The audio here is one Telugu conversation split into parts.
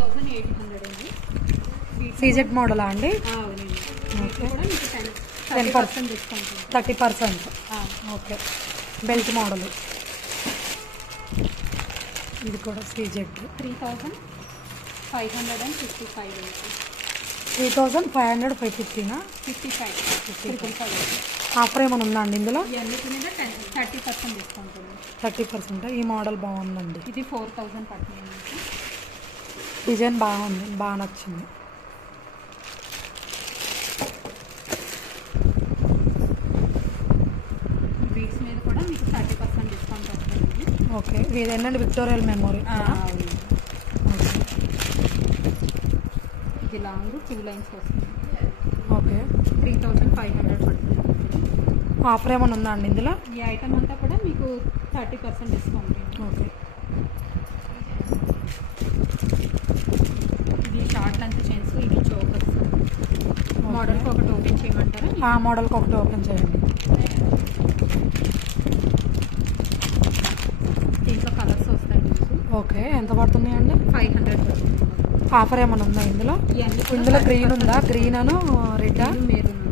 2800 అండి. సీజెడ్ మోడలా అండి? అవునండి. ఓకే. కూడా మీకు 10% 30% డిస్కౌంట్ ఉంది. 30%. ఓకే. బెల్ట్ మోడల్ ఇది కూడా సీజెడ్ 3555 అండి. 3500 550నా? 55. ఆఫర్ ఏమైనా ఉందా అండి ఇందులో? ఇవన్నిటి మీద 30% డిస్కౌంట్ ఉంది. 30%. ఈ మోడల్ బాగుందండి. ఇది 4000 పడుతుంది. డిజైన్ బాగుంది, బాగా నచ్చింది. బీట్స్ మీద కూడా మీకు 30% డిస్కౌంట్ వస్తుంది. ఓకే. ఇది ఏంటంటే విక్టోరియల్ మెమోరీ. ఇది లాంగ్ 2 లైన్స్ వస్తుంది. ఓకే. 3500 పడుతుంది. ఆఫర్ ఏమైనా ఉందా అండి ఇందులో? ఈ ఐటమ్ అంతా కూడా మీకు 30% డిస్కౌంట్. ఓకే. ఇది షార్ట్ లెంత్ చైన్స్, ఇది చోకర్స్. మోడల్కి ఒకటి ఓపెన్ చేయమంటారా? ఆ మోడల్కి ఒకటి ఓపెన్ చేయండి. దీంట్లో కలర్స్ వస్తాయి మీకు. ఓకే. ఎంత పడుతున్నాయి అండి? 500 పడుతుంది. ఆఫర్ ఏమైనా ఉందా ఇందులో? ఇందులో గ్రీన్ ఉందా? గ్రీన్ అను రెడ్ మెరూన్.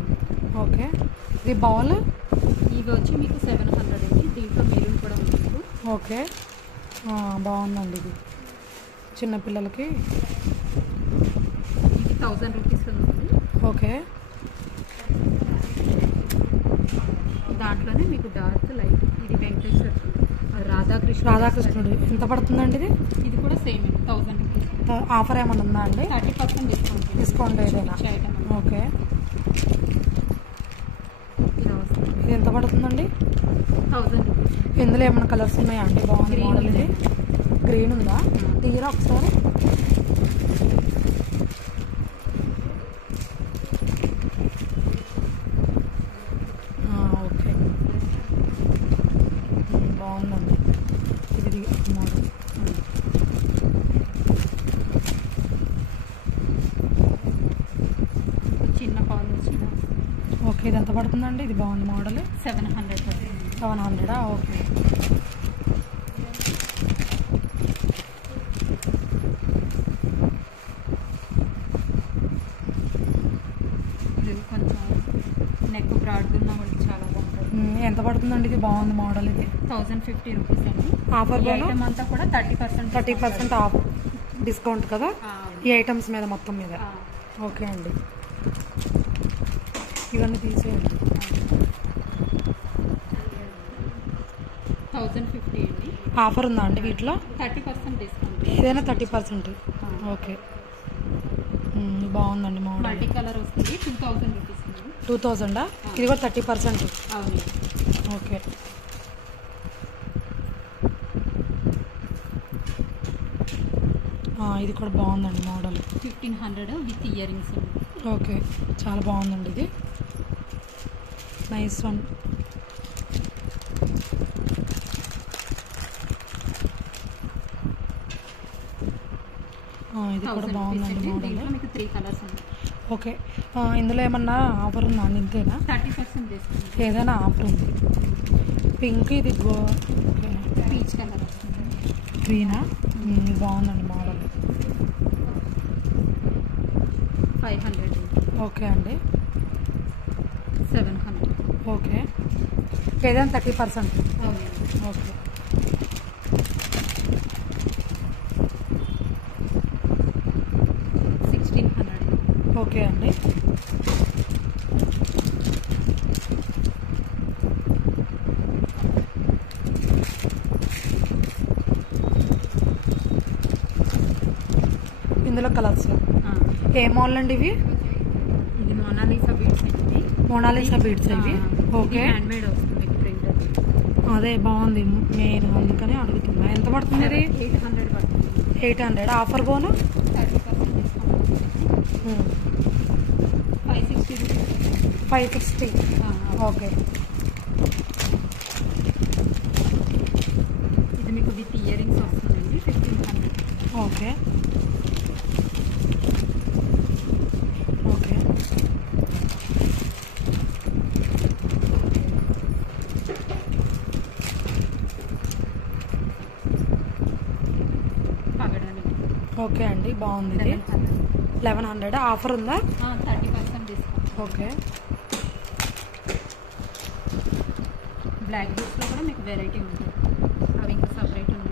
ఓకే. ఇది బాల్ ఇవి వచ్చి మీకు 700 అండి. దీంట్లో మెరూన్ కూడా ఉంది. ఓకే. బాగుందండి ఇది చిన్నపిల్లలకి. ఇది 1000 రూపీస్ ఉంది. ఓకే. దాంట్లోనే మీకు డార్క్ లైట్. ఇది వెంకటేశ్వర రాధాకృష్ణుడు. ఎంత పడుతుందండి ఇది? ఇది కూడా సేమ్ 1000 రూపీస్. ఆఫర్ ఏమైనా ఉందా అండి? 30% డిస్కౌంట్ ఏదైనా? ఓకే. ఇది ఎంత పడుతుందండి? 1000 రూపీస్. ఇందులో ఏమైనా కలర్స్ ఉన్నాయా అండి? బాగుంది మోడల్ ఇది. గ్రీన్ ఉందా? తీరా ఒకసారి. ఓకే. బాగుందండి ఇది మోడల్. చిన్న పాలు వచ్చిన. ఓకే. ఇది ఎంత పడుతుందండి? ఇది బాగుంది మోడల్. 700. 700. ఓకే. కొంచెం నెక్ బ్రాడ్ ఉన్న వాళ్ళకి చాలా బాగుంటుంది. ఎంత పడుతుందండి? ఇది బాగుంది మోడల్. ఇది 1050 రూపీస్ అండి. ఆఫర్ ఐటమ్ అంతా కూడా 30% ఆఫ్ డిస్కౌంట్ కదా ఈ ఐటమ్స్ మీద, మొత్తం మీద. ఓకే అండి. ఇవన్నీ తీసేయండి. 1050 అండి. ఆఫర్ ఉందా అండి వీటిలో? 30% డిస్కౌంట్. ఏదైనా 30%. ఓకే. బాగుందండి మోడల్. మల్టీ కలర్ వస్తుంది. 2000 రూపీస్ అండి. 2000. ఇది కూడా 30%. అవును. ఓకే. ఇది కూడా బాగుందండి model. 1500 with ear rings. Okay. చాలా బాగుందండి ఇది. Nice one. ఇది కూడా బాగుందండి మోడల్. మీకు 3 కలర్స్ ఉన్నాయి. ఓకే. ఇందులో ఏమన్నా ఆఫర్ ఉందా అండి? ఇంతేనా? 30% డిస్కౌంట్. ఏదైనా ఆఫర్ ఉంది? పింక్, ఇది పీచ్ కలర్ వస్తుంది. గ్రీనా? బాగుందండి మోడల్. 500. ఓకే అండి. 700. ఓకే. ఏదైనా 30%. ఓకే. 1600. ఓకే అండి. ఇందులో కలర్స్ ఏ మోడల్ అండి ఇవి? ఇది మోనాలిసా బీడ్స్ అండి. మోనాలిసా బీడ్స్ ఇవి. ఓకే. హ్యాండ్మేడ్ వస్తుంది ప్రింటర్. అదే బాగుంది మెయిన్, అందుకని అడుగుతున్నా. ఎంత పడుతుంది ఇది? 800 పడుతుంది. 800. ఆఫర్ బోను 30% డిస్కౌంట్. 560 రూపీస్. 560. ఓకే. ఇది మీకు విత్ ఇయర్ రింగ్స్ వస్తుందండి. 1500. ఓకే. ఓకే. ఓకే అండి, బాగుంది ఇది. 1100 ఆఫర్ ఉందా? 30% డిస్కౌంట్. ఓకే. బ్లాక్ బీచ్లో కూడా మీకు వెరైటీ ఉంటుంది, అవి ఇంకా సపరేట్ ఉన్నాయి.